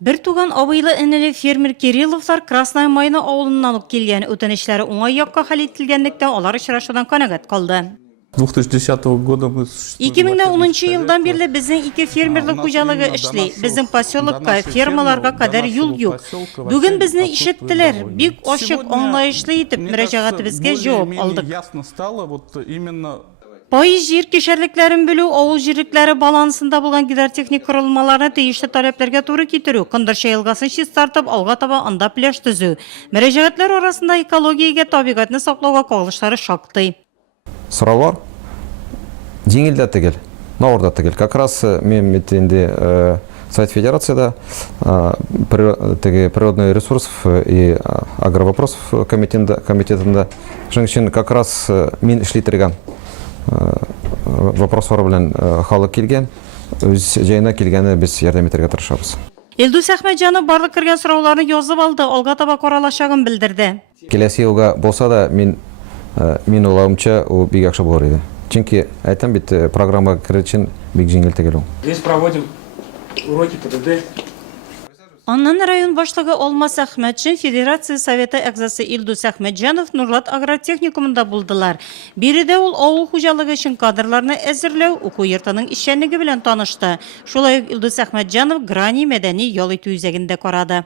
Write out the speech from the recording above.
Bir туган абыйлы энеле фермер Кирилловлар Красная Майна авылыннан ук килгән, үтенечләре уңай якка хәл ителгәнлектән алар очрашудан канәгать калды. 2010 года мы 2010 елдан бирле безнең ике фермерлык хуҗалыгы эшли. Безнең поселокка, фермаларга кадәр юл юк. Бүген безне ишеттеләр. Бик ачык, аңлаешлы итеп мөрәҗәгатебезгә җавап алдык. ясно стало вот именно Пай җир кишәрлекләрен белү, авыл җирлекләре балансында булган гидротехник корылмаларны тиешле таләпләргә туры китерү, Кындырча елгасын чистартып, алга таба анда пляж төзү. Мөрәҗәгатләр арасында экологиягә, табигатьне саклауга кагылышлары шактый. Сораулар жеңілді түгел, наурда түгел. Как раз мен метінде Совет Федерацияда природный ресурсов и агровопросов комитетында шыңшын как раз мен ішлетірген вопрослар белән халық келген, өз жайына келгәне біз ярдәм итәргә тырышабыз. Илдус Әхмәтҗанов барлык кергән сорауларны язып алды, алга таба каралачагын белдерде. Келесі елга болса да мен уйлавымча ул бик яхшы булыр иде. Чөнки әйтәм бит программага керер өчен бик җиңел түгел ул. Здесь проводим уроки ПДД. Аннан район башлыгы Алмас Әхмәтшин Федерация Советы әгъзасы Илдус Әхмәтҗанов Нурлат агротехникумында булдылар. Биредә ул авыл хуҗалыгы өчен кадрларны әзерләү, уку йортының эшчәнлеге белән танышты. Шулай ук Илдус Әхмәтҗанов Грани мәдәни ял итү үзәгендә карады.